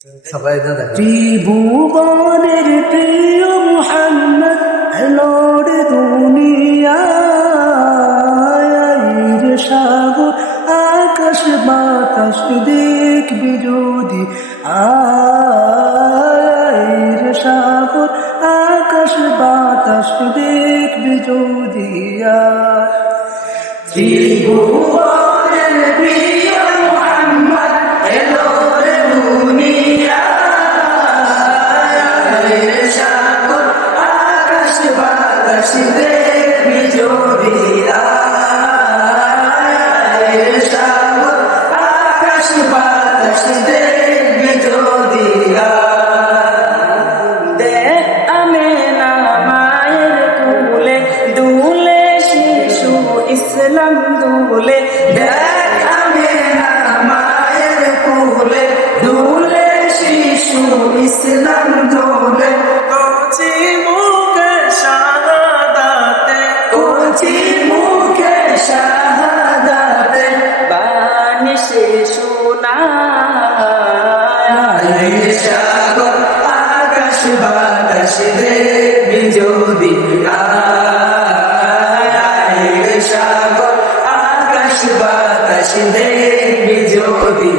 সবাই দাদা ত্রিভুবনের প্রিয় মুহাম্মদ এলোর দুনিয়ায় সাগর আকাশ বাতাস দেখবি যদি আয়ের সাগর আকাশ বাতাস দেখবি যদি ত্রিভুবনের প্রিয় মুহাম্মদ এলোর দুনিয়ায় সাগর আকাশ বাতাস দেখবি যদি আয়ের সাগর আকাশ বাতাস দেখবি যদি দেখ আমেনা মায়ের কোলে দুলে শিশু ইসলাম দুলে দেখ আমেনা মায়ের কোলে দুলে শিশু ইসলাম দুলে কচি মুখে শাহাদাতে কচি মুখে শাহাদাতে বাণী শিশু নাই সাগর আকাশ বাতাস দেখবি যদি আয়ের সাগর আকাশ বাতাস দেখবি যদি